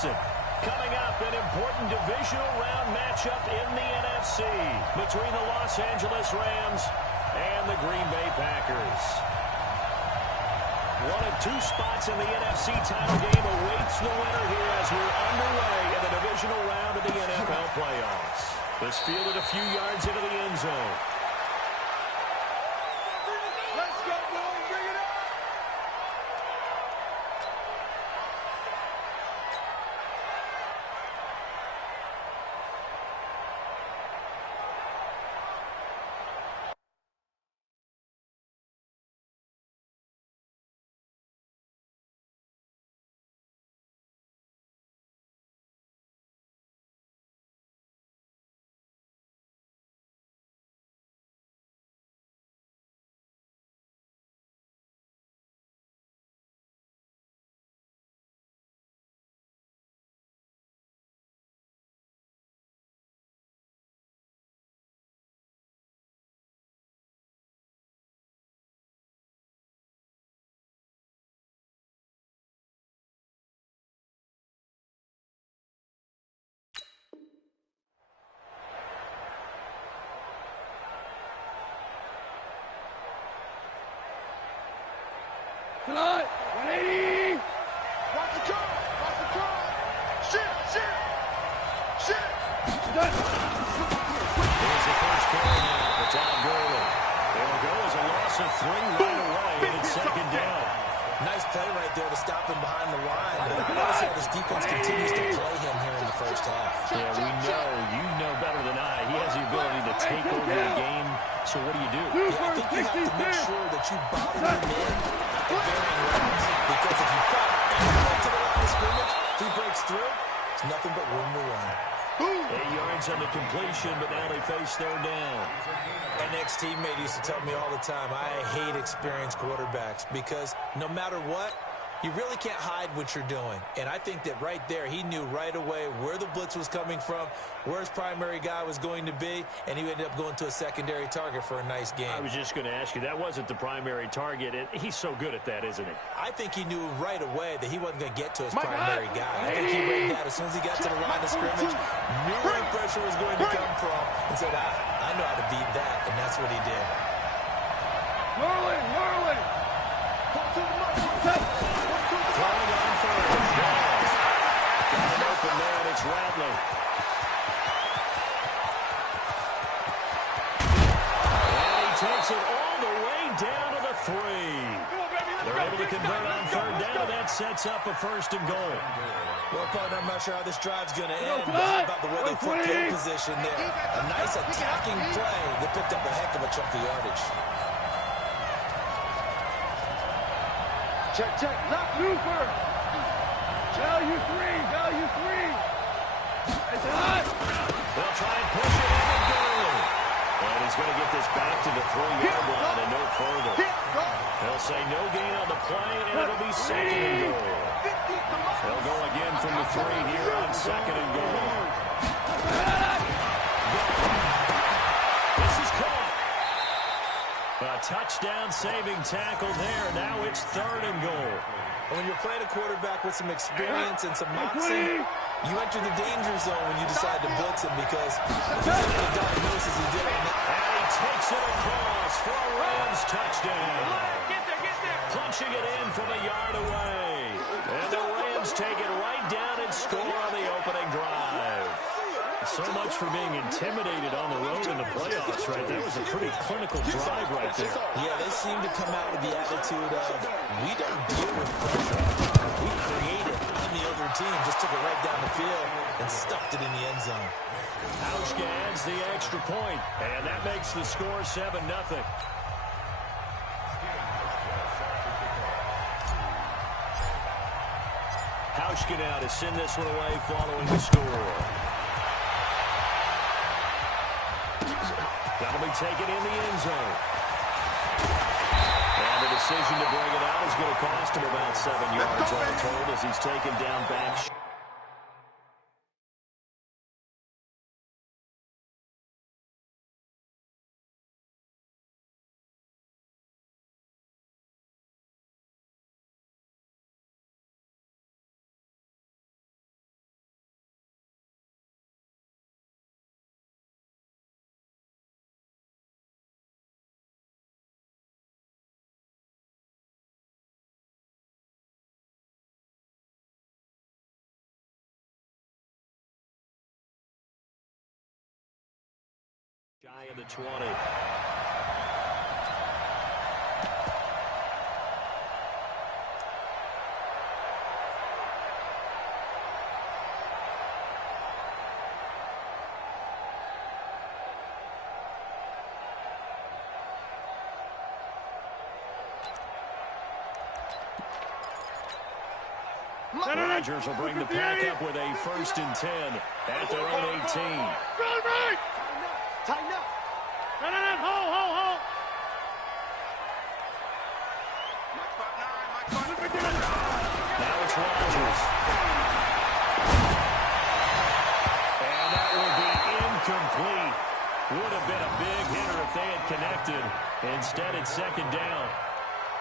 Johnson. Coming up, an important divisional round matchup in the NFC between the Los Angeles Rams and the Green Bay Packers. One of two spots in the NFC title game awaits the winner here as we're underway in the divisional round of the NFL playoffs. This fielded a few yards into the end zone. Let's go, boys. Bring it up. Tonight, 180. Watch the car. Watch the car. Shit. Here's the first carry now for Todd Gurley. It'll go as a loss of 3 right away, and it's second down. Nice play right there to stop him behind the line. But notice how this defense continues to play him here in the first half. Yeah, we know. You know better than I. He has the ability to take over the game. So what do you do? Yeah, I think you have to make sure that you bother him in at varying levels. Because if you cut and get to the line of scrimmage, if he breaks through, it's nothing but room to run. 8 yards on the completion, but now they face third down. An ex-teammate used to tell me all the time, I hate experienced quarterbacks because no matter what, you really can't hide what you're doing. And I think that right there, he knew right away where the blitz was coming from, where his primary guy was going to be, and he ended up going to a secondary target for a nice game. I was just going to ask you, that wasn't the primary target. And he's so good at that, isn't he? I think he knew right away that he wasn't going to get to his primary guy. I think he read that as soon as he got to the line of scrimmage, knew where the pressure was going to come from, and said, I know how to beat that, and that's what he did. Marlin. Throwing on third. Got an open man. It's Radley. And he takes it all the way down to the 3. They're able to convert on third down, and that sets up a first and goal. Well, partner, I'm not sure how this drive's going to end, but how about the way they put field position there? A nice attacking play that picked up a heck of a chunk of yardage. Check. Not Cooper. Value 3. It's hot. They'll try and push it into Gurley. And he's going to get this back to the 3-yard line and no further. They'll say no gain on the play, and it'll be second and goal. They'll go again from the 3 here on second and goal. This is caught. A touchdown-saving tackle there. Now it's third and goal. When you're playing a quarterback with some experience and some moxie, you enter the danger zone when you decide to blitz him because if he's able to diagnose as he did on that. And he takes it across for a Rams touchdown. Get there. Punching it in from a yard away. And the Rams take it right down and score on the opening drive. So much for being intimidated on the road in the playoffs, right? That was a pretty clinical drive right there. Yeah, they seem to come out with the attitude of, we don't deal with pressure. We create it. And the other team just took it right down the field and stuffed it in the end zone. Hauschka adds the extra point, and that makes the score 7-0. Hauschka now to send this one away following the score. That'll be taken in the end zone. And the decision to bring it out is going to cost him about 7 yards all told as he's taken down back. Shy of the 20. Rodgers will bring the pack up with a 1st and 10 at their own 18. Tighten up. Hold. Now it's Rodgers. And that will be incomplete. Would have been a big hitter if they had connected. Instead, it's 2nd down.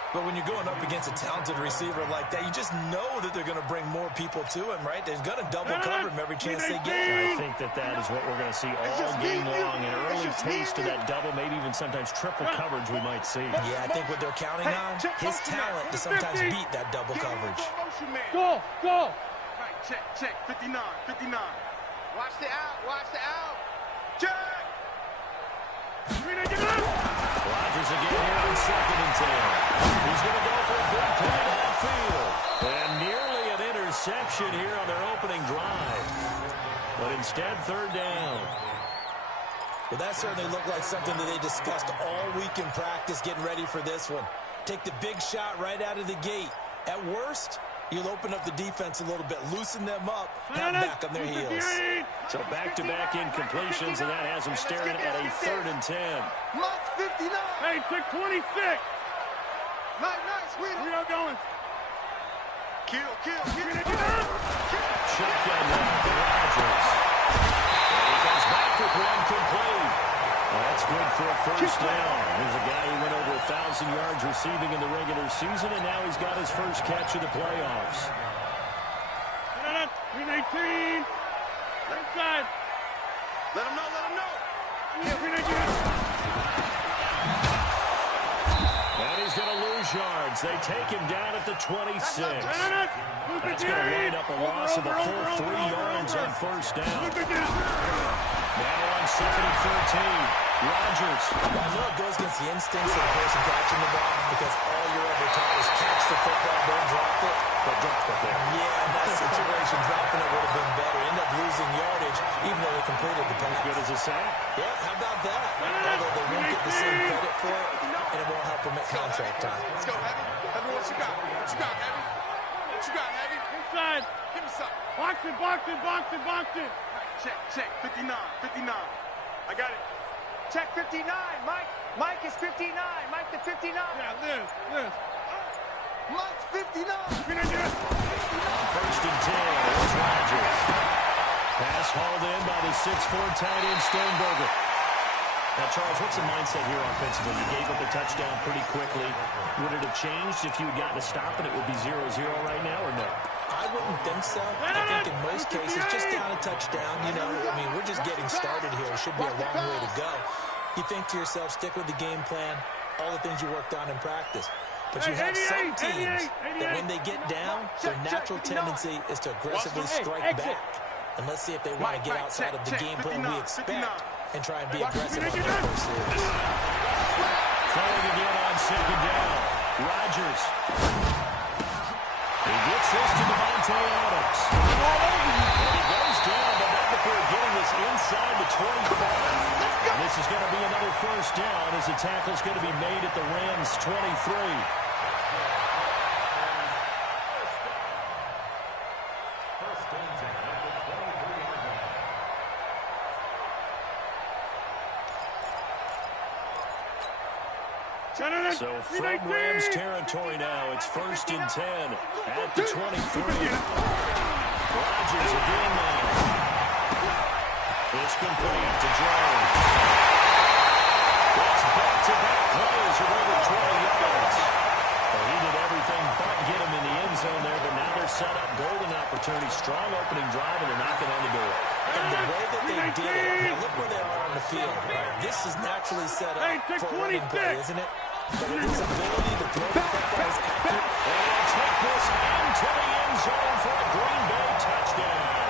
But when you're going up against a talented receiver like that, you just know that they're going to bring more people to him, right? They're going to double cover him every chance they get. I think that is what we're going to see all game long. An early taste of that double, maybe even sometimes triple coverage we might see. Yeah, I think what they're counting on, his talent to sometimes beat that double coverage. Go. Right, check. 59. Watch the out. Check. Rodgers again here on 2nd and 10. He's going to go for a big play downfield. And nearly an interception here on their opening drive. But instead, 3rd down. Well, that certainly looked like something that they discussed all week in practice getting ready for this one. Take the big shot right out of the gate. At worst, you'll open up the defense a little bit, loosen them up, have them back on their heels. So back-to-back incompletions, and that has them staring at a 3rd and 10. Mark 59. Hey, took 26. Nice. We are going. Kill. Shotgun run for Rodgers. And he comes back with one complete. That's good for a 1st down. Here's a guy who went over 1,000 yards receiving in the regular season, and now he's got his first catch of the playoffs. 18. Inside. Let him know. And he's going to lose yards. They take him down at the 26. That's going to wind up a loss of a full 3 yards on 1st down. Now on 2nd and 13. Rodgers. I know it goes against the instincts of the person catching the ball because all you're ever taught is catch the football, don't drop it. But drop it there. Yeah, in that situation, dropping it would have been better. End up losing yardage, even though they completed the pass. Good as a sack. Yeah, how about that? Although they won't get the same credit for it, and it won't help them at contract time. Let's go, Heavy. Heavy, what you got, Heavy? Inside. Give me something. Box it. Check. 59. I got it. Check 59. Mike is 59. Mike the 59. Yeah, Liz. Mike's 59. On 1st and 10, there's Rodgers. Pass hauled in by the 6'4" tight end Sternberger. Now, Charles, what's the mindset here offensively? You gave up a touchdown pretty quickly. Would it have changed if you had gotten a stop and it would be 0-0 right now, or no? I wouldn't think so. I think in most cases, just down a touchdown, we're just getting started here. It should be a long way to go. You think to yourself, stick with the game plan, all the things you worked on in practice. But you have some teams that when they get down, their natural tendency is to aggressively strike back. And let's see if they want to get outside of the game plan we expect and try and be aggressive on their first series. Throwing again on 2nd down. Rodgers. He gets this to Devontae Adams. And he goes down, but not before getting this inside the 25. And this is going to be another 1st down as the tackle's going to be made at the Rams' 23. So from Rams territory now, it's 1st and 10 at the 23. Rodgers again now. It's complete to Jones. It's back-to-back plays of over 20 yards. Well, he did everything but get him in the end zone there, but now they're set up golden opportunity. Strong opening drive, and they're knocking on the door. And the way that they did it, now look where they are on the field. This is naturally set up for a running play, isn't it? But it is ability to throw the football is accurate. And take this into the end zone for a Green Bay touchdown.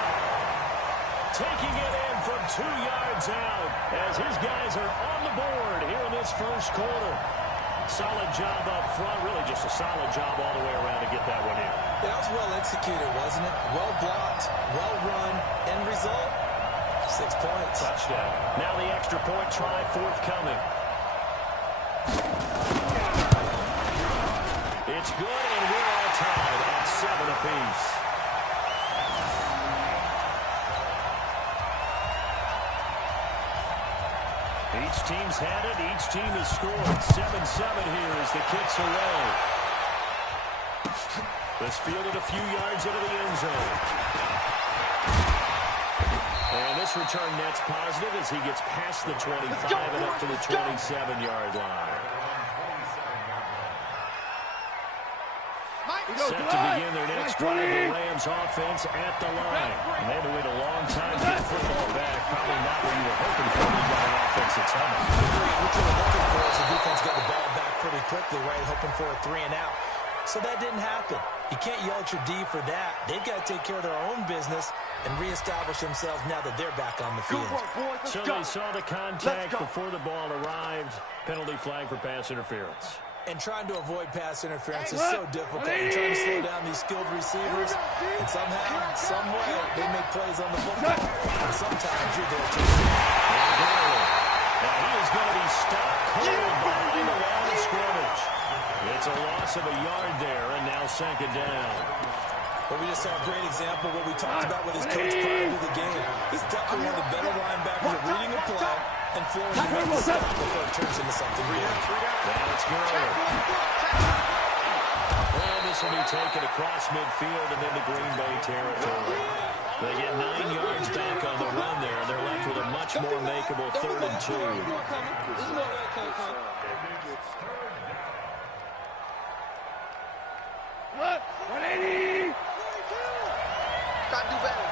Taking it in from 2 yards yards out as his guys are on the board here in this first quarter. Solid job up front, really just a solid job all the way around to get that one in. That was well executed, wasn't it? Well blocked, well run. End result, 6 points. Touchdown. Now the extra point try forthcoming. It's good, and we're all tied at 7 apiece. Each team's had it. Each team has scored. 7-7 here as the kick's away. This fielded a few yards into the end zone. And this return net's positive as he gets past the 25 and up to the 27-yard line. Set to begin their next drive, the Rams offense at the line. And they had to wait a long time to get the football back. Probably not what you were hoping for. You got an offense that's humming. What you were looking for is the defense got the ball back pretty quickly, right? Hoping for a 3 and out. So that didn't happen. You can't yell at your D for that. They've got to take care of their own business and reestablish themselves now that they're back on the field. So they saw the contact before the ball arrived. Penalty flag for pass interference. And trying to avoid pass interference is so difficult. You're trying to slow down these skilled receivers, and somehow, some way, they make plays on the football. And sometimes you're there too. Now he is going to be stopped cold behind the line of scrimmage. It's a loss of a yard there, and now second down. But we just saw a great example of what we talked about with his coach prior to the game. He's definitely one of the better linebackers at reading a play and flowing the right to stop before it turns into something real. That's good. And this will be taken across midfield and into Green Bay territory. They get 9 yards back on the run there, and they're left with a much more makeable 3rd and 2. What? 180! Got to do better.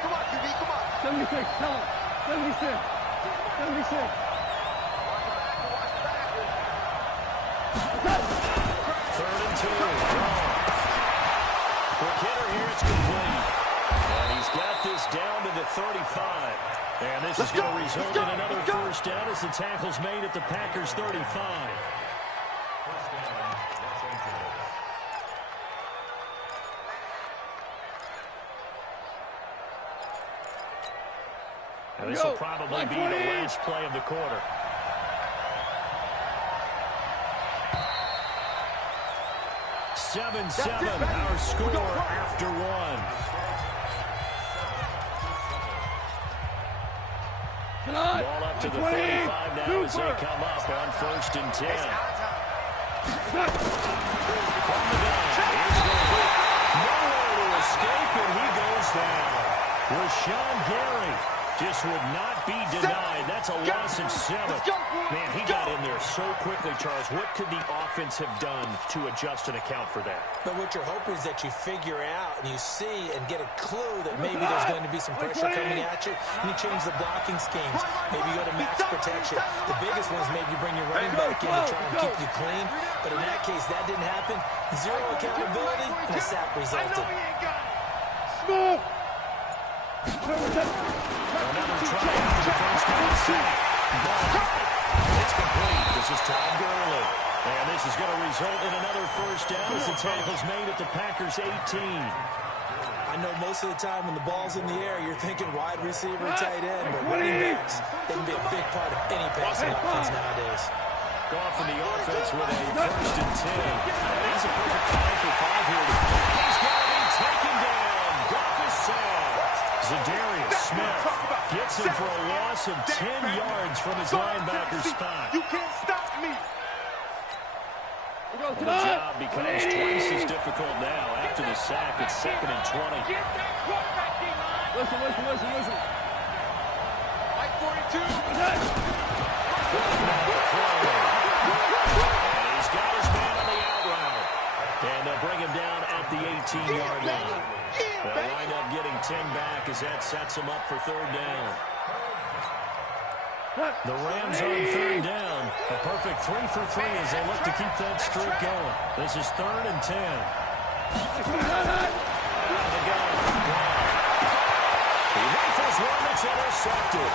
Come on, QB, come on. 76, tell him. 76. 76. Third and 2. Quick hitter here, it's complete. And he's got this down to the 35. And this is going to result in another first down as the tackle's made at the Packers' 35. And this will probably be the last play of the quarter. Seven, our score after 1. Ball up to the 35 now as they come up on 1st and 10. From the gun, here's Gary. Nowhere to escape, and he goes down. Rashawn Gary just would not be denied. That's a loss of 7. Man, he got in there so quickly, Charles. What could the offense have done to adjust and account for that? But what you're hoping is that you figure out and you see and get a clue that maybe there's going to be some pressure coming at you, and you change the blocking schemes. Maybe you go to max protection. The biggest one is maybe you bring your running back in to try and keep you clean. But in that case, that didn't happen. 0 accountability, and a sack resulted. Another try after the first down sack. It's complete. This is Todd Gurley. And this is going to result in another first down as the tackle's made at the Packers' 18. I know most of the time when the ball's in the air, you're thinking wide receiver, tight end, but running backs, they can be a big part of any passing offense nowadays. Going from the offense with a 1st and 10. And he's a perfect 5 for 5 here. He's going to be taken down. Got the sack. Zadarius Smith gets him for a loss of 10 yards from his linebacker spot. You can't stop me. Well, the job becomes twice as difficult now. After the sack, it's 2nd and 20. Listen. Mike 42. And he's got his man on the out route. And they'll bring him down at the 18-yard line. They'll wind up getting 10 back as that sets him up for 3rd down. The Rams on 3rd down. A perfect 3 for 3 as they look to keep that streak going. This is 3rd and 10. Out of the gun. He rifles one that's intercepted. to.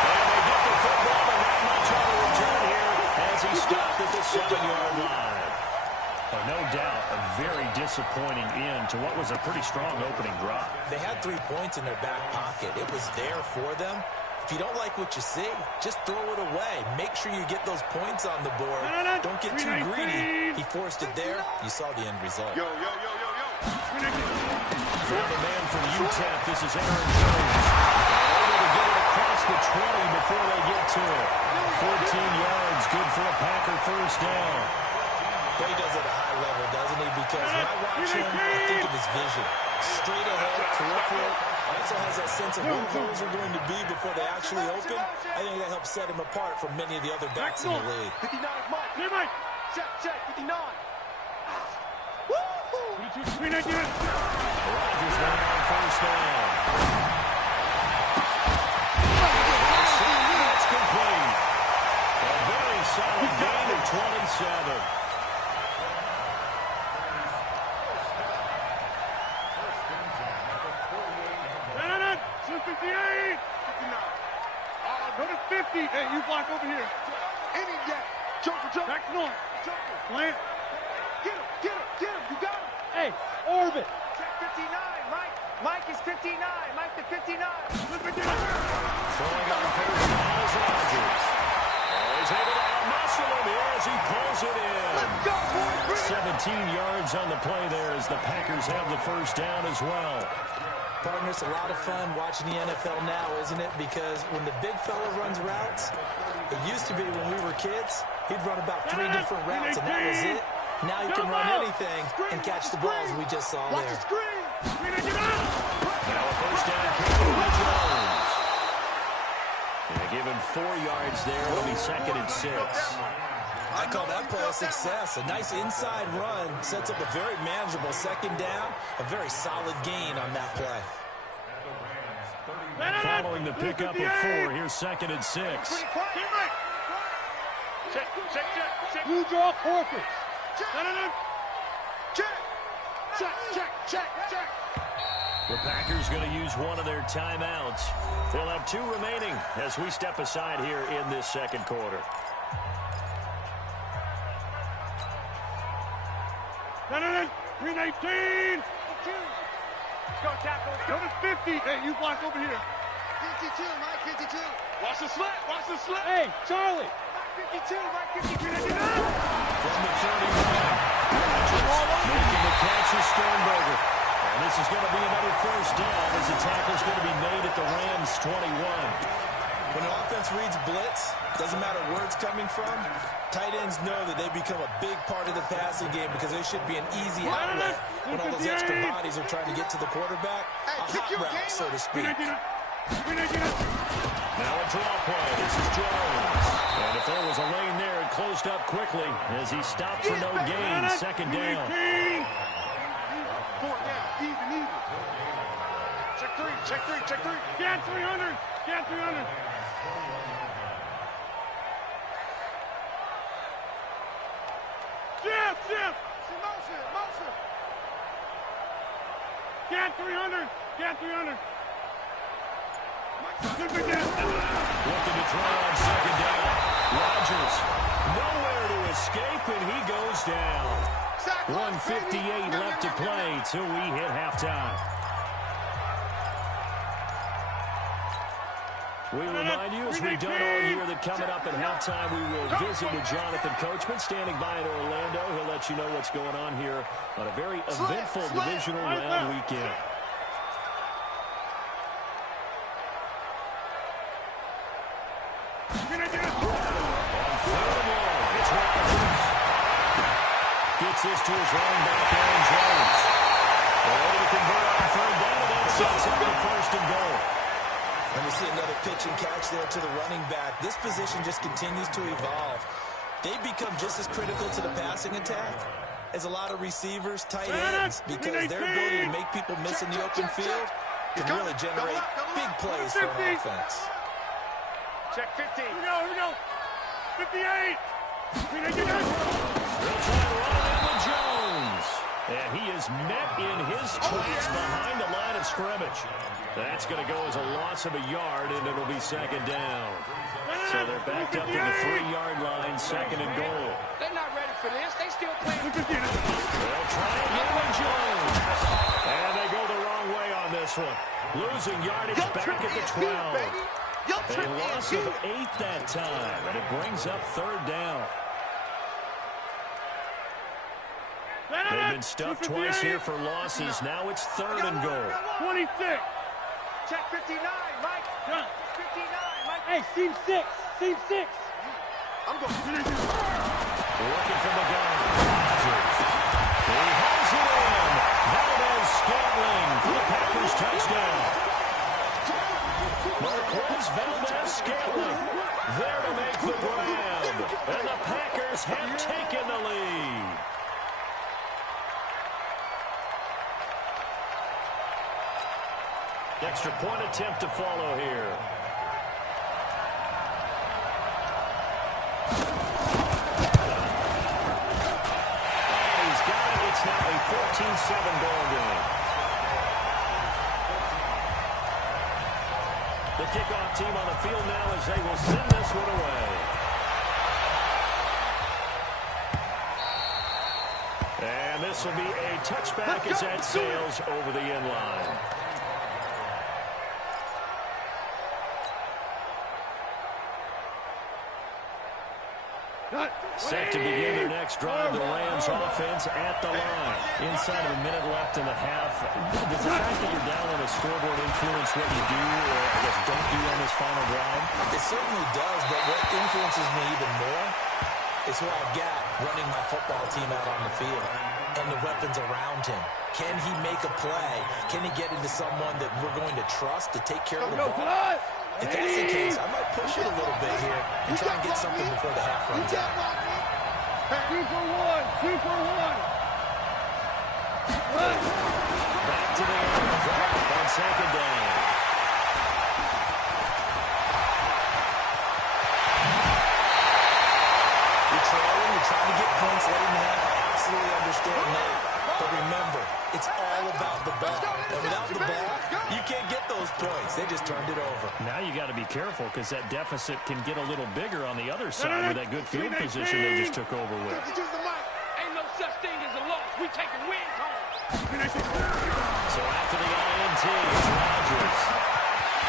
And they get the football, but not much on the return here as he stopped at the 7-yard line. Well, no doubt a very disappointing end to what was a pretty strong opening drive. They had 3 points in their back pocket. It was there for them. If you don't like what you see, just throw it away. Make sure you get those points on the board. Don't get too greedy. He forced it there. You saw the end result. Yo, yo, yo, yo, yo. For the man from UTEP, this is Aaron Jones. Able to get it across the 20 before they get to it. 14 yards, good for a Packer first down. But he does it at a high level, doesn't he? Because when I watch him, I think of his vision. Straight ahead, peripheral. Also has that sense of where holes are going to be before they actually open. I think that helps set him apart from many of the other backs in the league. 59 is Mike. Here, Mike. Check, 59. Woo-hoo. 29. Rodgers went on first down. That's complete. A very solid gain of 27. Go to 50. Hey, you block over here. Any gap. Joker. Back north. Joker. Plant. Get him. You got him. Hey, orbit. Check 59, Mike. Mike is 59. Mike to 59. Throwing on first down is Rodgers. He's able to out-muscle him here as he pulls it in. Let's go, boys. 17 yards on the play there as the Packers have the first down as well. Partner, it's a lot of fun watching the NFL now, isn't it? Because when the big fella runs routes, it used to be when we were kids, he'd run about 3 different routes, and that was it. Now you can run anything and catch the balls we just saw there. Now a first down carry by Jones. And they give him 4 yards there. It'll be 2nd and 6. I call that play a success. A nice inside run sets up a very manageable 2nd down. A very solid gain on that play. Following the pickup of 4, here's 2nd and 6. Check. You draw corpus. Check. The Packers going to use one of their timeouts. They'll have 2 remaining as we step aside here in this second quarter. 319. Go, tackle. Go to 50. Hey, you block over here. 52, Mike 52. Watch the slant. Hey, Charlie. Mike 52, Mike 52. From the 31, Rodgers making the catch is Sternberger. And this is going to be another first down as the tackle's going to be made at the Rams 21. When an offense reads blitz, doesn't matter where it's coming from, tight ends know that they become a big part of the passing game because they should be an easy outlet when all those extra bodies are trying to get to the quarterback. A hot route, so to speak. Now a draw play. This is Jones. And if there was a lane there, it closed up quickly as he stopped for no gain. 2nd down. 4 down. Even. Check three. Get 300. Jeff. Motion. Get 300. Looking to throw on 2nd down. Rodgers nowhere to escape, and he goes down. 1:58 left to play till we hit halftime. We remind you, as we've done all year, that coming up at halftime, we will visit with Jonathan Coachman standing by in Orlando. He'll let you know what's going on here on a very eventful Divisional Round weekend. Gets this to his running back, Aaron Jones. They're able to convert on 3rd down, and that sets up the 1st and goal. And we see another pitch and catch there to the running back. This position just continues to evolve. They become just as critical to the passing attack as a lot of receivers, tight ends, because their ability to make people miss in the open field can really generate big plays for an offense. Check 50. Here we go. 58. They'll try to run it in with Jones. And he is met in his tracks behind the line of scrimmage. That's going to go as a loss of a yard, and it'll be second down. So they're backed up to the 3-yard line, second and goal. They're not ready for this. They still playing. They'll try again with Jones. And they go the wrong way on this one. Losing yardage back at the 12. A loss of 8 that time, and it brings up third down. They've been stuffed twice here for losses. Now it's third and goal. 26. Check 59, Mike. 59, Mike. Hey, seam 6. Seam 6. I'm going. Looking for the gun. Rodgers. He has it in. Valdez-Scantling for the Packers touchdown. Marquez Valdez-Scantling there to make the grab. And the Packers have taken the lead. Extra point attempt to follow here. And he's got it. It's now a 14-7 ball game. The kickoff team on the field now as they will send this one away. And this will be a touchback as that sails over the end line. Set to begin their next drive, the Rams offense at the line. Inside of a minute left in the half. Does the fact that you're down on the scoreboard influence what you do, or I guess don't do on this final drive? It certainly does, but what influences me even more is who I've got running my football team out on the field and the weapons around him. Can he make a play? Can he get into someone that we're going to trust to take care of the ball? If that's the case, I might push it a little bit here and try and get something before the half runs out. 2 for 1. 2 for 1. Back to the end. Drive on second down. You're trailing, you're trying to get points late in the half. I absolutely understand that. But remember, it's all about the ball. And without the ball, you can't get those points. They just turned it over. Now you got to be careful because that deficit can get a little bigger on the other side with that good field position they just took over with. Ain't no such thing as a loss. We taking wins home. So after the INT, it's Rodgers.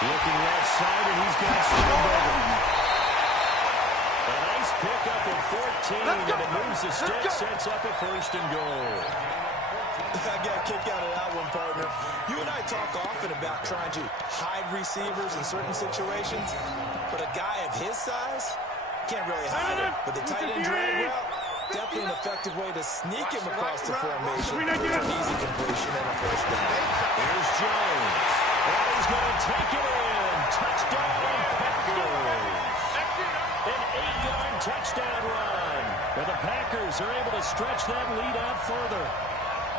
Looking left side, and he's got Sternberger. A nice pickup of 14, and it moves the stick, sets up a first and goal. I got a kick out of that one, partner. You and I talk often about trying to hide receivers in certain situations, but a guy of his size can't really hide him. But the tight end drag route, definitely an effective way to sneak him across the formation for an easy completion and a first down. Here's Jones. And he's going to take it in. Touchdown, Packers. An 8-yard touchdown run. And the Packers are able to stretch that lead out further.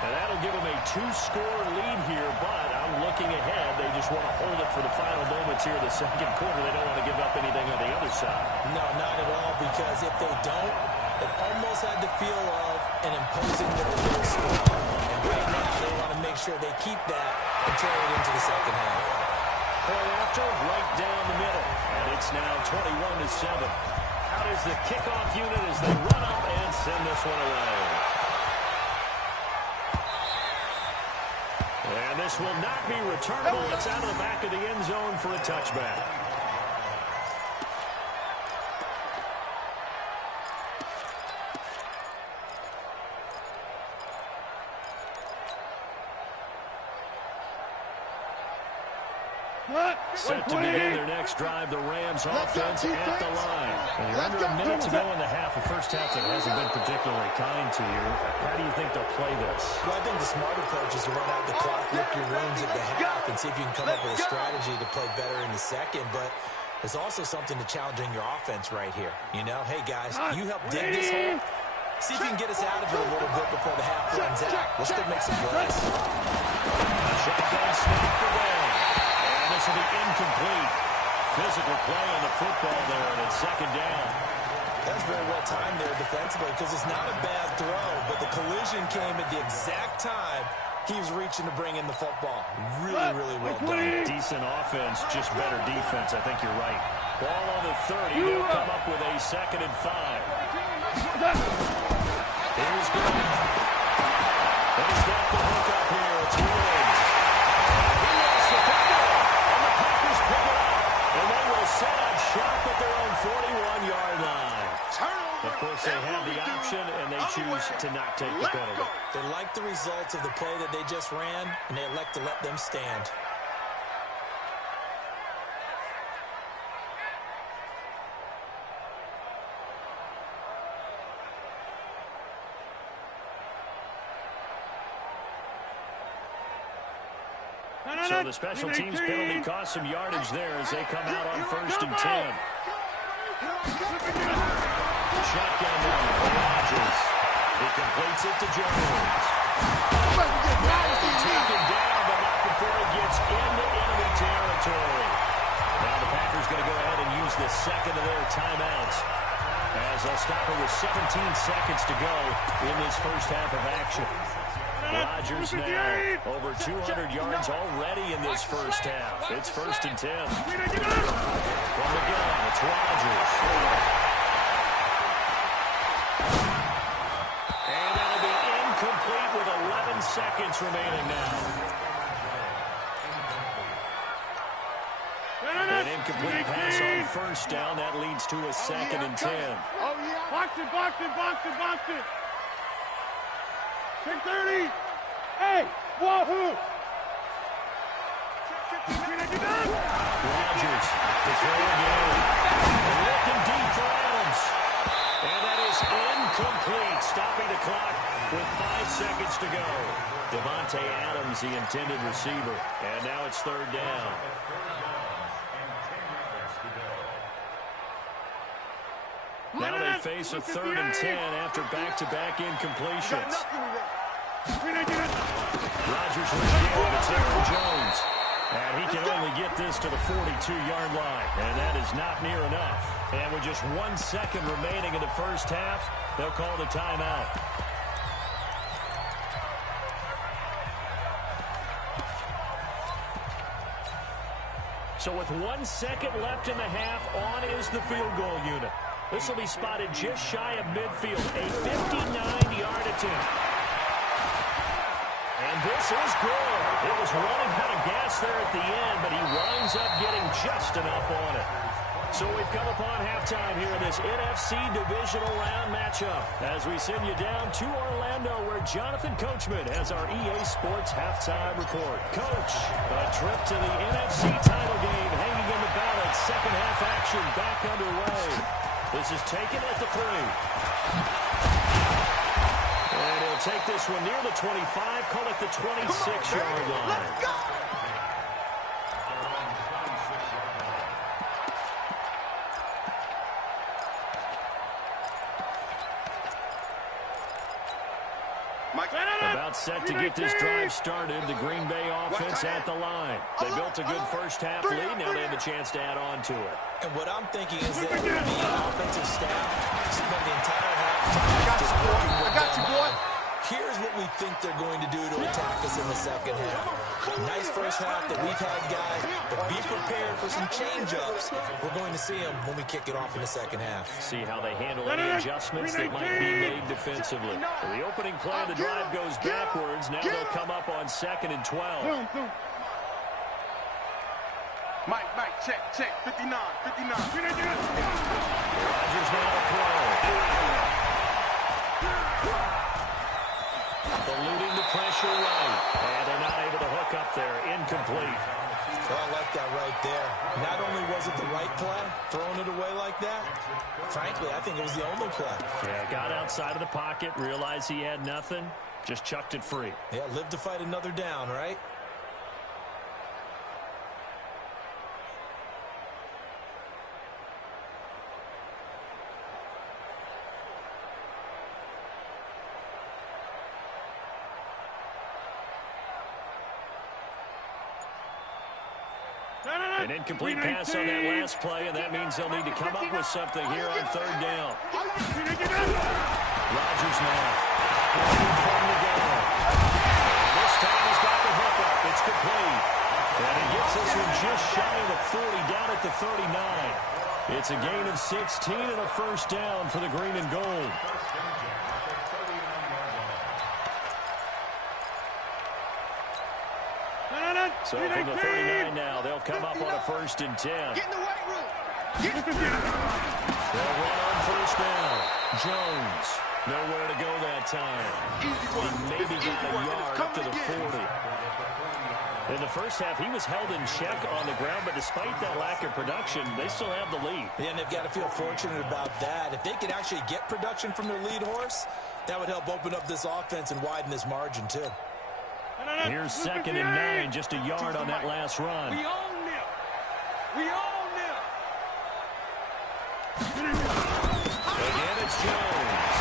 And that'll give them a 2-score lead here, but I'm looking ahead. They just want to hold it for the final moments here in the second quarter. They don't want to give up anything on the other side. No, not at all, because if they don't, it almost had the feel of an imposing middle score. And right now, they want to make sure they keep that and carry it into the second half. Point after, right down the middle. And it's now 21-7. Out is the kickoff unit as they run up and send this one away. And this will not be returnable. It's out of the back of the end zone for a touchback. Set to begin their next drive, the Rams offense at the line. And you're under a minute to go in the half, a first half that hasn't been particularly kind to you. How do you think they'll play this? Well, I think the smart approach is to run out the clock, rip your wounds at the half, and see if you can come up with a strategy to play better in the second. But there's also something to challenging your offense right here. You know, hey, guys, you help dig this hole. See if you can get us out of it a little bit before the half runs out. We'll still make some plays. Shotgun snap away. And this will be incomplete. Physical play on the football there, and it's second down. That's very well timed there defensively because it's not a bad throw, but the collision came at the exact time he was reaching to bring in the football. Really, really well done. Decent offense, just better defense. I think you're right. Ball on the 30. They'll come up with a 2nd and 5. Here's Grant. And he's got the hook up here. It's Woods. He lost the football. And the Packers pick it up. And they will set up shop at their own 41-yard line. Of course, they have the option, and they choose to not take the penalty. They like the results of the play that they just ran, and they elect to let them stand. So the special teams penalty cost some yardage there as they come out on 1st and 10. Shotgun now for Rodgers. He completes it to Jones. Taken down, but not before he gets into enemy territory. Now the Packers going to go ahead and use the 2nd of their timeouts as they'll stop it with 17 seconds to go in this first half of action. Rodgers now over 200 yards already in this first half. It's 1st and 10. From the gun, it's Rodgers. And that'll be incomplete with 11 seconds remaining now. An incomplete pass on 1st down. That leads to a 2nd and 10. Box it, box it, box it, box it. 6:30. Hey, wahoo! Rodgers to throw again. Looking deep for Adams. And that is incomplete. Stopping the clock with 5 seconds to go. Devontae Adams, the intended receiver. And now it's 3rd down. Now they face a 3rd and 10 after back-to-back incompletions. Rodgers was again. It's Aaron Jones. And he can only get this to the 42-yard line. And that is not near enough. And with just 1 second remaining in the first half, they'll call the timeout. So with 1 second left in the half, on is the field goal unit. This will be spotted just shy of midfield. A 59-yard attempt. And this is good. It was running out of gas there at the end, but he winds up getting just enough on it. So we've come upon halftime here in this NFC Divisional Round matchup as we send you down to Orlando where Jonathan Coachman has our EA Sports halftime report. Coach, a trip to the NFC title game hanging in the balance. Second half action back underway. This is taken at the 3. And he'll take this one near the 25, call it the 26-yard line. Let's go! About set to get this drive started. The Green Bay offense at the line. They built a good first half lead. Now they have a chance to add on to it. And what I'm thinking is that the offensive staff spent the entire half just working with them on. Here's what we think they're going to do to attack us in the second half. Nice first half that we've had, guys, but be prepared for some change-ups. We're going to see them when we kick it off in the second half. See how they handle any adjustments that might be made defensively. So the opening play of the drive goes backwards. Now they'll come up on 2nd and 12. Mike, check, 59. Rodgers now to throw. Eluding the pressure right. And they're not able to hook up there. Incomplete. Well, I like that right there. Not only was it the right play, throwing it away like that, frankly, I think it was the only play. Yeah, got outside of the pocket, realized he had nothing, just chucked it free. Yeah, live to fight another down, right? An incomplete pass on that last play, and that means they'll need to come up with something here on third down. Rodgers now. From the goal. This time he's got the hook up. It's complete. And he gets this one just shy of the 40, down at the 39. It's a gain of 16 and a first down for the green and gold. So from the 39 now, they'll come up on a 1st and 10. Get in the weight room. They'll run on first down. Jones, nowhere to go that time. He maybe got a yard up to the 40. In the first half, he was held in check on the ground, but despite that lack of production, they still have the lead. Yeah, and they've got to feel fortunate about that. If they could actually get production from their lead horse, that would help open up this offense and widen this margin, too. Here's 2nd and 9, just a yard on that last run. We own them. We own them. Again, it's Jones.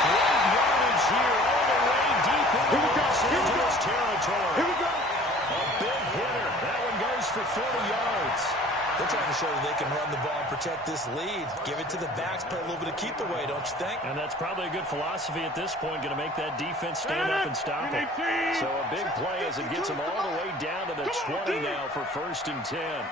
Great yardage here all the way deep into Los Angeles territory. Here we go. A big hitter. That one goes for 40 yards. They're trying to show that they can run the ball and protect this lead. Give it to the backs, play a little bit of keep away, don't you think? And that's probably a good philosophy at this point, going to make that defense stand up and stop it. So a big play as it gets them all the way down to the 20 now for 1st and 10.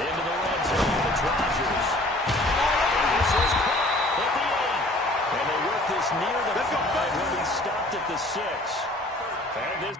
Into the red zone, it's Rodgers. This is caught at the 8. And they work this near the 5 when he stopped at the 6. And this...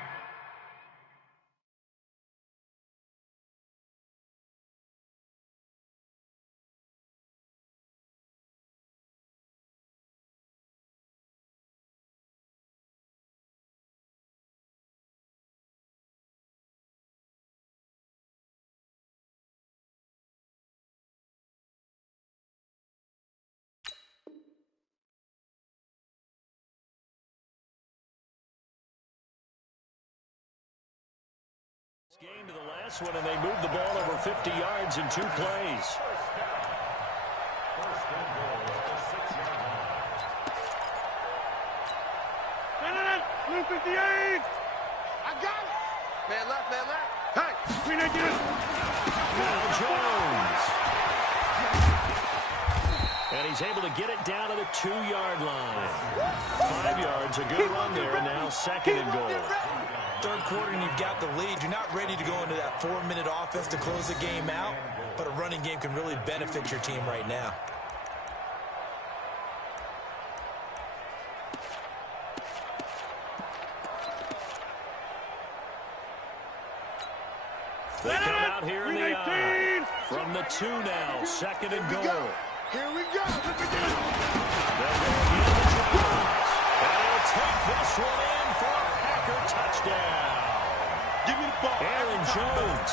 Gain to the last one, and they moved the ball over 50 yards in 2 plays. Blue 58. I got it. Man left, man left. Hey. Now Jones. And he's able to get it down to the 2-yard line. 5 yards, a good run there, and now 2nd and goal. Third quarter and you've got the lead. You're not ready to go into that 4-minute offense to close the game out, but a running game can really benefit your team right now. They come out here in the eye. From the 2 now, 2nd and goal. Here we go. They'll go via the Jones. And he'll take this one in for a Packer touchdown. Give me the ball. Aaron Jones,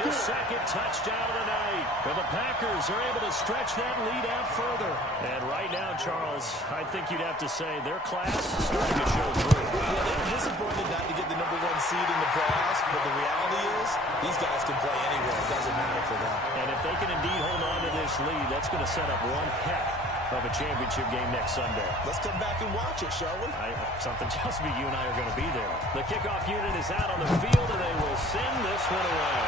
his 2nd touchdown of the night. And the Packers are able to stretch that lead out further. And right now, Charles, I think you'd have to say their class is starting to show through. Yeah, they're disappointed not to get the #1 seed in the playoffs, but the reality is these guys can play anywhere. It doesn't matter for them. And if they can indeed hold on to this lead, that's going to set up one heck of a championship game next Sunday. Let's come back and watch it, shall we? Something tells me you and I are going to be there. The kickoff unit is out on the field, and they will send this one away.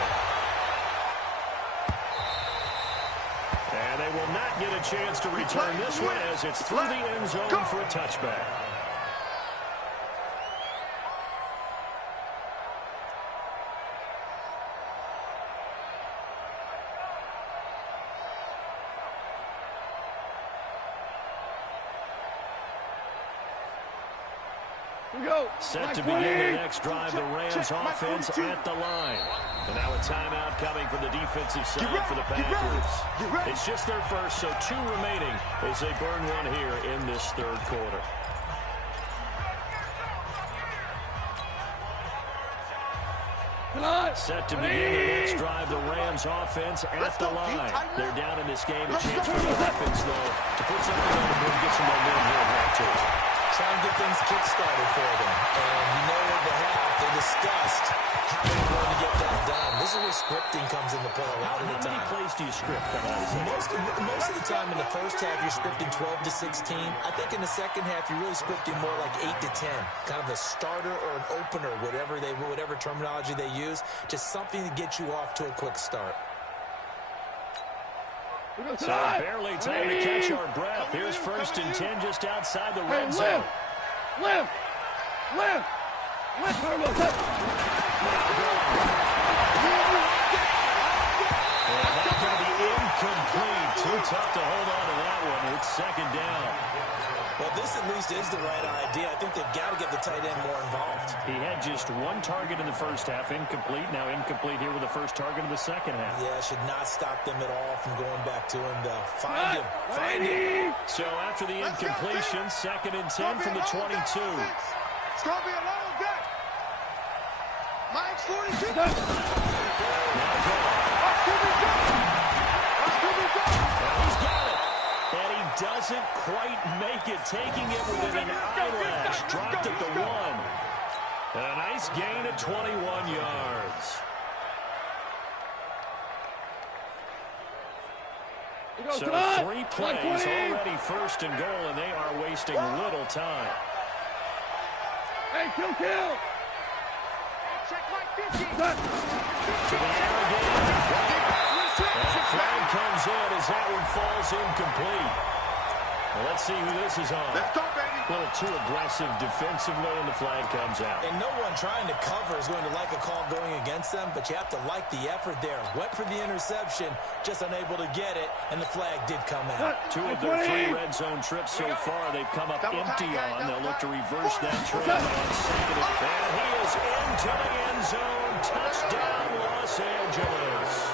And they will not get a chance to return this one as it's through the end zone for a touchback. Set to begin their next drive, the Rams offense at the line. And now a timeout coming from the defensive side for the Packers. It's just their first, so 2 remaining as they burn one here in this 3rd quarter. Set to begin their next drive, the Rams offense at the line. They're down in this game. A chance for the offense, though, to put something on the board and get some momentum here in half 2. try and get things kick-started for them. And you know what they have. They discussed how they're going to get that done. This is where scripting comes into play a lot of the time. How many plays do you script coming out of the Most of the time in the first half, you're scripting 12 to 16. I think in the second half, you're really scripting more like 8 to 10. Kind of a starter or an opener, whatever terminology they use. Just something to get you off to a quick start. So barely time to catch our breath. Here's 1st and 10 just outside the red zone. Left. That's going to be incomplete. Too tough to hold on to that one. It's 2nd down. Well, this at least is the right idea. I think they've got to get the tight end more involved. He had just 1 target in the first half, incomplete. Now incomplete here with the first target in the second half. Yeah, should not stop them at all from going back to him, though. Find him. So after the incompletion, 2nd and 10 from the 22. It's going to be a long day. Mike's 42. He's got it. And he doesn't quite make it, taking it within an eyelash. Dropped at the 1. A nice gain of 21 yards. So 3 plays, already 1st and goal, and they are wasting little time. Hey, kill. Check Mike 50. To the air again. And the flag comes in as that one falls incomplete. Well, let's see who this is on. Let's go, baby. A little too aggressive defensively, and the flag comes out. And no one trying to cover is going to like a call going against them, but you have to like the effort there. Went for the interception, just unable to get it, and the flag did come out. 2 of their 3 red zone trips so far, they've come up empty on. They'll look to reverse that trend on 2nd and 10. And he is into the end zone. Touchdown, Los Angeles.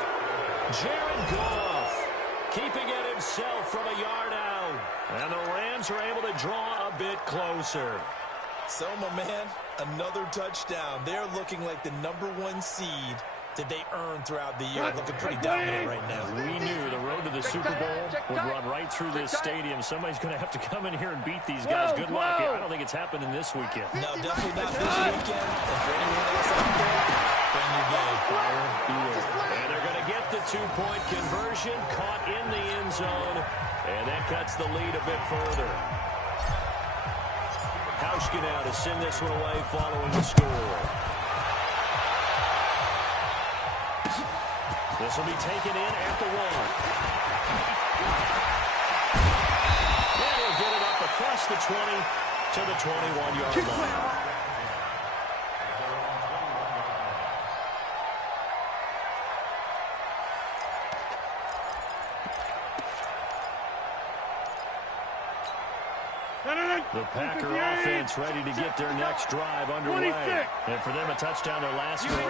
Jared Goff keeping it himself from a yard out. And the Rams are able to draw a bit closer. So, my man, another touchdown. They're looking like the #1 seed that they earned throughout the year. Looking pretty dominant right now. We knew the road to the Super Bowl would run right through this stadium. Somebody's going to have to come in here and beat these guys. Good luck. I don't think it's happening this weekend. No, definitely not this weekend. And for anyone else out there, bring your game. Fire beware. And they're going to get the 2-point conversion. Caught in the end zone. And that cuts the lead a bit further. Hauschka now to send this one away following the score. This will be taken in at the 1. And he'll get it up across the 20 to the 21-yard line. The Packer offense ready to get their next drive underway. And for them, a touchdown their last go-around.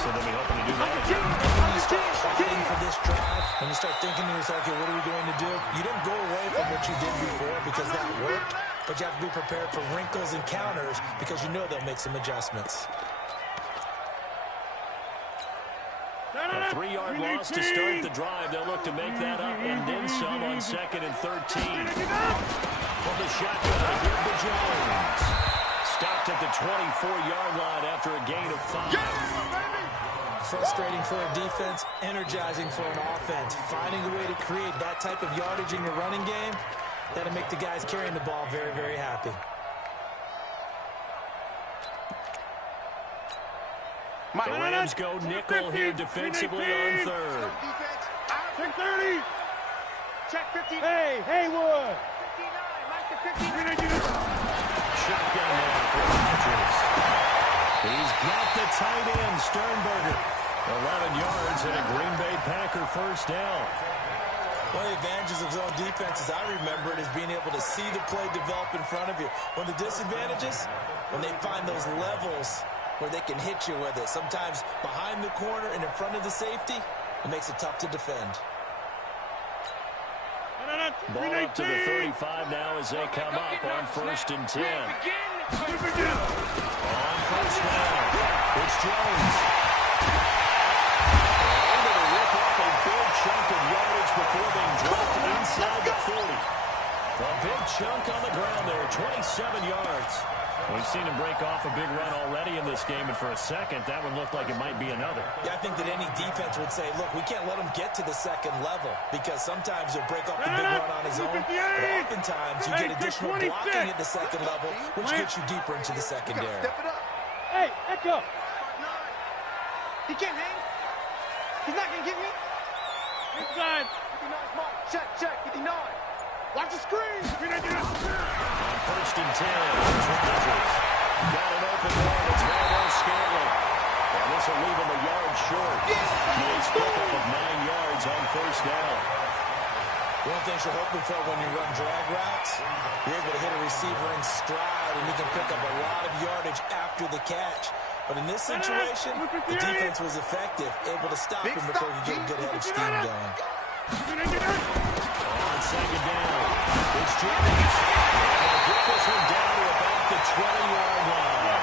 So they'll be hoping to do that again. When you start planning for this drive, when you start thinking to yourself, okay, what are we going to do? You don't go away from what you did before because that worked, but you have to be prepared for wrinkles and counters because you know they'll make some adjustments. A 3-yard loss to start the drive. They'll look to make that up and then some on 2nd and 13. From the shotgun, here to Jones. Stopped at the 24-yard line after a gain of 5. Frustrating for a defense, energizing for an offense. Finding a way to create that type of yardage in your running game, that'll make the guys carrying the ball very, very happy. The Rams go nickel here defensively on 3rd. Check 30. Check 50. Hey, Haywood. 59. Mike to 59. Shotgun now for Rodgers. He's got the tight end, Sternberger. 11 yards and a Green Bay Packer first down. One of the advantages of zone defense, as I remember it, is being able to see the play develop in front of you. One of the disadvantages, when they find those levels where they can hit you with it. Sometimes behind the corner and in front of the safety, it makes it tough to defend. Ball up to the 35 now as they come up on 1st and 10. On 1st down, it's Jones. Able to rip off a big chunk of yardage before being dropped inside the 40. From big chunk on the ground there, 27 yards. We've seen him break off a big run already in this game, and for a second, that one looked like it might be another. Yeah, I think that any defense would say, look, we can't let him get to the second level, because sometimes he'll break off the big run on his own, but oftentimes you get additional blocking at the second level, which gets you deeper into the secondary. Step it up. Hey, Echo. He can't hang. He's not going to get me. Inside. 59's Mike. Check. 59. Watch the screen. On first and 10, Rodgers got an open man. It's Randall Scanlon. And this will leave him a yard short. Nice pickup of 9 yards on first down. One of the things you're hoping for when you run drag routes, you're able to hit a receiver in stride, and you can pick up a lot of yardage after the catch. But in this situation, the defense was effective, able to stop him before he could get a good head of steam going. On second down, it's Jones. They'll get this one down to about the 20-yard line.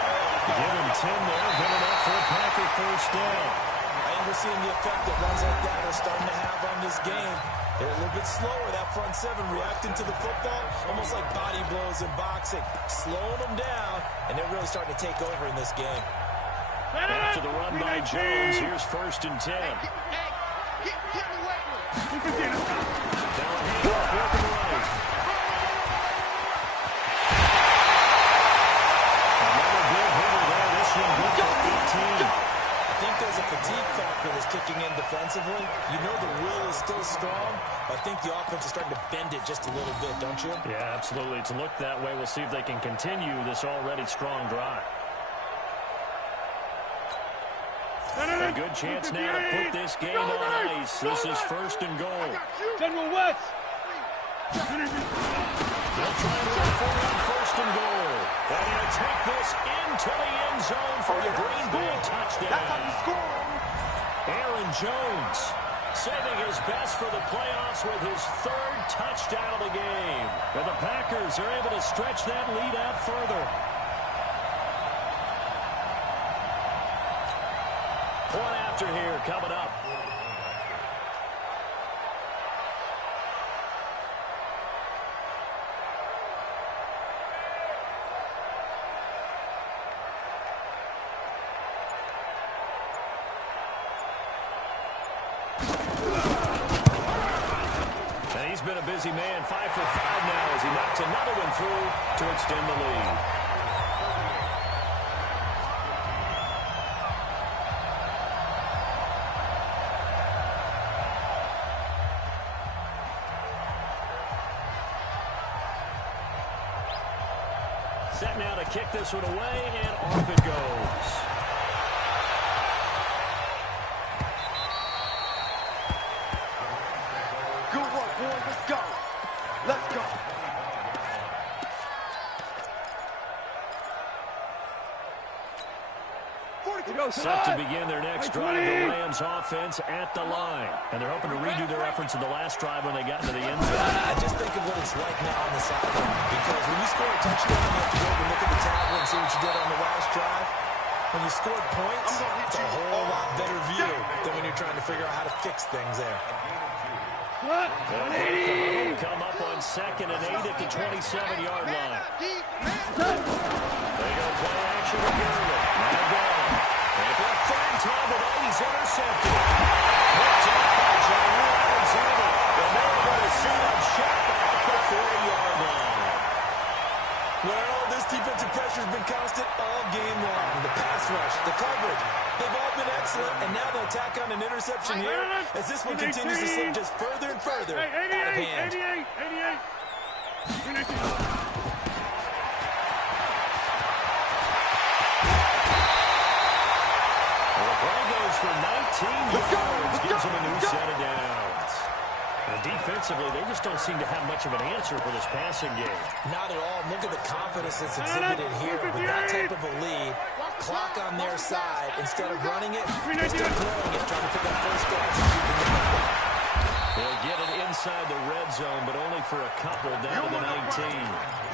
Give him 10 there, good enough for a Packer first down. I think we're seeing the effect that runs like that are starting to have on this game. They're a little bit slower, that front seven, reacting to the football, almost like body blows in boxing, slowing them down, and they're really starting to take over in this game. After the run by Jones, here's first and 10. Get me away. Now a handoff working right. Another big hitter there. This one good for 18. I think there's a fatigue factor that's kicking in defensively. You know the will is still strong, but I think the offense is starting to bend it just a little bit, don't you? Yeah, absolutely. It's looked that way. We'll see if they can continue this already strong drive. A good chance now to put this game on ice. This is first and goal. General West. They'll try and run for it on first and goal. And he'll take this into the end zone for a Green Bay touchdown. Aaron Jones saving his best for the playoffs with his third touchdown of the game. And the Packers are able to stretch that lead out further. Point after here coming up. And he's been a busy man, 5 for 5 now as he knocks another one through to extend the lead. Set now to kick this one away, and off it goes. Good work, boys. Let's go. Let's go. Set to begin their next drive, the Rams offense at the line. And they're hoping to redo their efforts in the last drive when they got into the end zone. I just think of what it's like now on the sideline. Because when you score a touchdown, you have to go over and look at the tablet and see what you did on the last drive. When you scored points, it's a whole lot better view than when you're trying to figure out how to fix things there. They'll come up on second and 8 at the 27-yard line. They go play action with Garrett. Now gone. And for the third time today, he's intercepted. Picked up by Jair Alexander. And they're going to see him shot back the 40-yard line. Well, this defensive pressure's been constant all game long. The pass rush, the coverage, they've all been excellent, and now they'll tack on an interception here as this one continues to slip just further and further out of hand. 88. The play goes for 19 yards, gives him a new set of downs. And defensively, they just don't seem to have much of an answer for this passing game. Not at all. Look at the confidence that's exhibited here with that type of a lead. Clock on their side. Instead of running it, they're still throwing it, trying to pick up first downs and keeping it moving. They'll get it inside the red zone, but only for a couple down to the 19.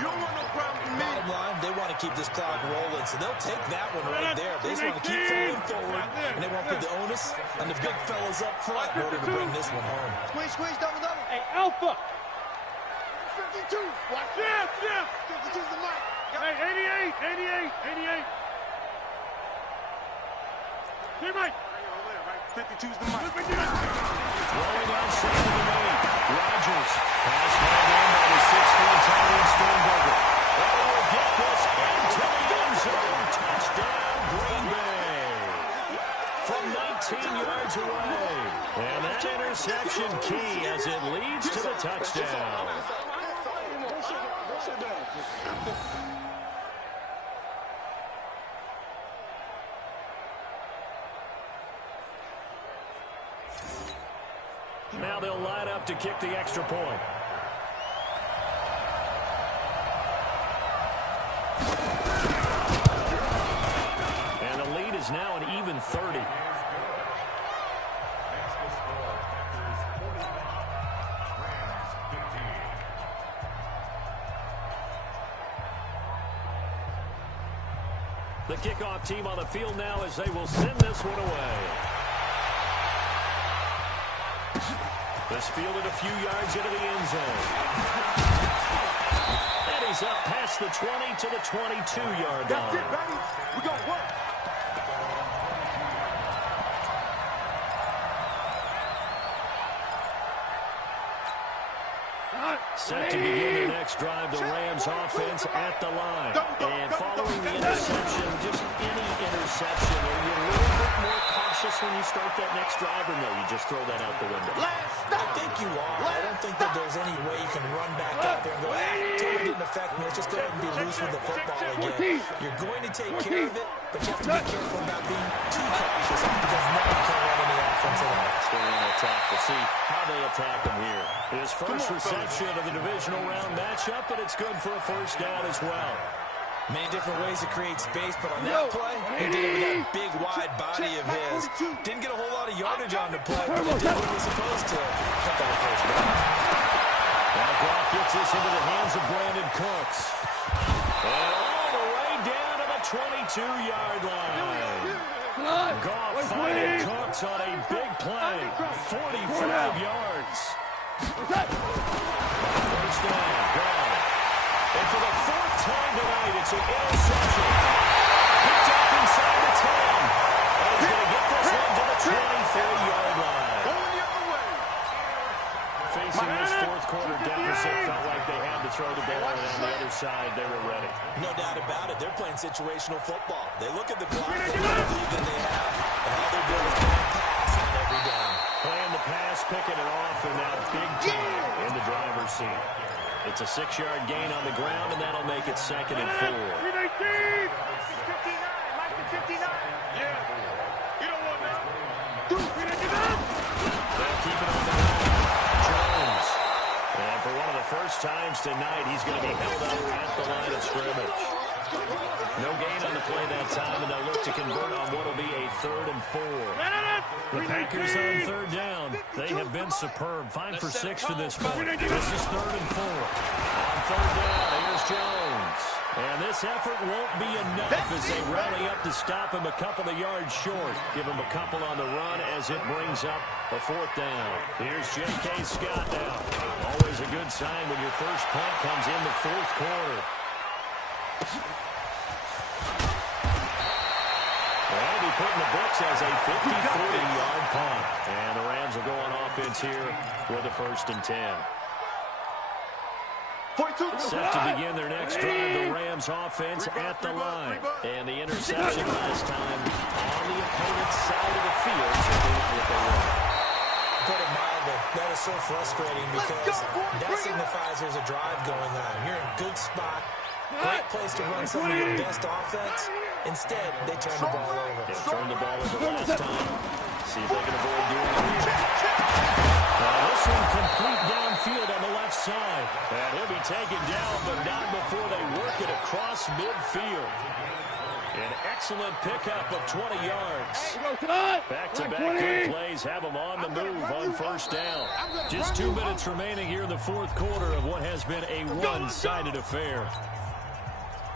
You don't want no problem with me. Bottom line, they want to keep this clock rolling, so they'll take that one right there. They just want to keep falling forward, and they won't put the onus on the big fellas up front in order to bring this one home. Squeeze, double. Hey, Alpha. 52. Watch this. 52's the mic. Hey, 88. Hey, Mike. 52's the mic. Rolling on second and 8. Rodgers has hauled in by the 6'3" Italian Sternberger. And will get this into the end zone. Touchdown, Green Bay. From 19 yards away. And that interception key as it leads to the touchdown. Now they'll line up to kick the extra point. And the lead is now an even 30. The kickoff team on the field now as they will send this one away. This fielded a few yards into the end zone. And he's up past the 20 to the 22-yard line. That's it, baby. We gonna work. Set to begin their next drive, the Rams offense at the line. And following the interception, just any interception, are you a little bit more cautious when you start that next drive, or no, you just throw that out the window? I think you are. I don't think that there's any way you can run back out there and go, totally didn't affect me. Let's just go ahead and be loose with the football again. You're going to take care of it, but you have to be careful about being too cautious because now you can't run any offense at all. Stay in attack. We'll see how they attack him here. His first reception of the Divisional Round matchup, but it's good for a first down as well. Many different ways to create space, but on that play, he did it with that big, wide body of his. Didn't get a whole lot of yardage on the play, but it did what he was supposed to. Cut that first down. Now Goff gets this into the hands of Brandon Cooks. And all the way down to the 22-yard line. Goff finding Cooks on a big play. 45 yards. First down, gone. And for the fourth time tonight, it's an interception. Picked up inside the 10. And he's going to get this one to the 23-yard line. Facing this fourth quarter deficit, felt like they had to throw the ball, and on the other side, they were ready. No doubt about it. They're playing situational football. They look at the clock, they look at the lead that they have, and all they're doing is playing pass on every down. Playing the pass, picking it off, and now big time in the driver's seat. It's a 6-yard gain on the ground, and that'll make it 2nd and 4. 59, Mike the 59. Yeah. You don't want that. They'll keep it on the line. Jones. And for one of the first times tonight, he's going to be held up at the line of scrimmage. No gain on the play that time, and they'll look to convert on what will be a 3rd and 4. The Packers on 3rd down. They have been superb. 5 for 6 to this point. This is 3rd and 4. On 3rd down, here's Jones. And this effort won't be enough as they rally up to stop him a couple of yards short. Give him a couple on the run as it brings up a 4th down. Here's J.K. Scott now. Always a good sign when your first punt comes in the 4th quarter. That'll be put in the books as a 53-yard punt. And the Rams will go on offense here with a 1st and 10. Set to begin their next drive, the Rams offense at the line. And the interception last time on the opponent's side of the field. So they want what they want. Put it mildly, that is so frustrating because that signifies there's a drive going on. You're in a good spot. Great place to run some of your best offense. Instead, they turn the ball over. They turned the ball over last time. See if they can avoid doing it. Now this one complete downfield on the left side. And he'll be taken down, but not before they work it across midfield. An excellent pickup of 20 yards. Back-to-back good plays have them on the move on 1st down. Just 2 minutes remaining here in the 4th quarter of what has been a one-sided affair.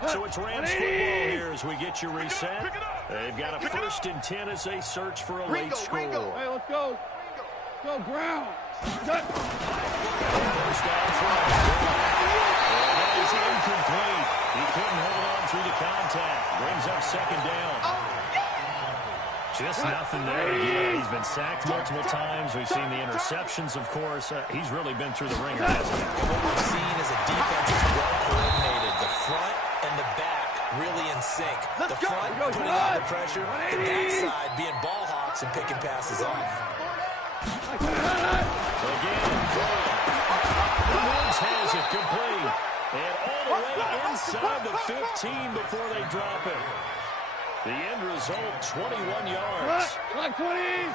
So it's Rams football here as we get you reset. They've got a 1st and 10 as they search for a late score. Hey, let's go. Go ground. First down throw. And that is incomplete. He couldn't hold on through the contact. Brings up second down. Just nothing there again. He's been sacked multiple times. We've seen the interceptions, of course. He's really been through the ringer, hasn't he? And what we've seen is a defense is well coordinated. The front and the back really in sync. The front putting on the pressure, the backside being ball hawks and picking passes off. Again, Woods has it complete. And all the way inside the 15 before they drop it. The end result, 21 yards. Like 20.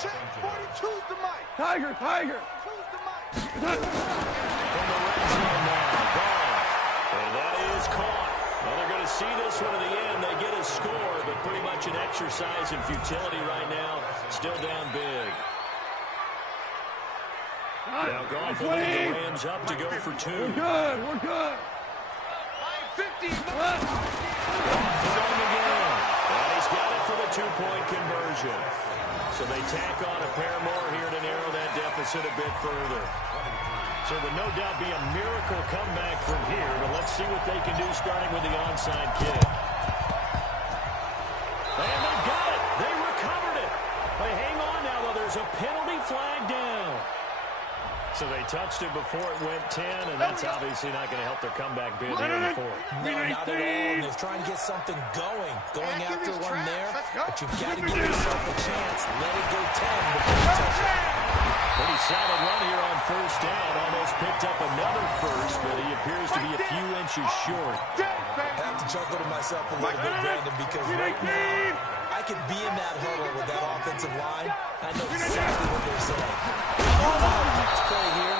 Check 42's the mic. Tiger. 42's the mic. From the red zone now, ball. And that is caught. Well, they're going to see this one to the end. They get a score, but pretty much an exercise in futility right now. Still down big. Now Goff will lead the Rams up to go for 2. We're good. 50. Again. And he's got it for the 2-point conversion. So they tack on a pair more here to narrow that deficit a bit further. So it would no doubt be a miracle comeback from here, but let's see what they can do starting with the onside kick. And they got it. They recovered it. They hang on now, though. There's a penalty flag down. So they touched it before it went 10, and that's obviously not going to help their comeback bid here in the fourth. No, not at all. And they're trying to get something going after one there. But you've got to give yourself a chance. Let it go 10 before you touch it. Pretty solid run here on first down. Almost picked up another first, but he appears to be a few inches short. I have to chuckle to myself a little bit, Brandon, because right now I could be in that huddle with that offensive line. I know exactly what they're saying. Next play here,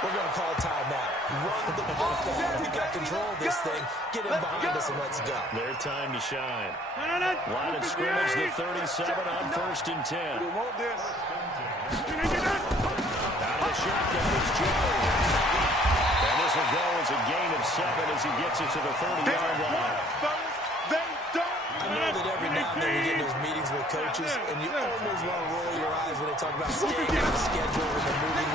we're going to call timeout. Run the football. We got control of this thing. Get in behind us and let's go. Their time to shine. Line of scrimmage, the 37 on first and 10. Out of the shotgun is Jones. And this will go as a gain of 7 as he gets it to the 30-yard line. I know that every now and then we get in those meetings with coaches, and you almost want to roll your eyes when they talk about staying on the schedule and they're moving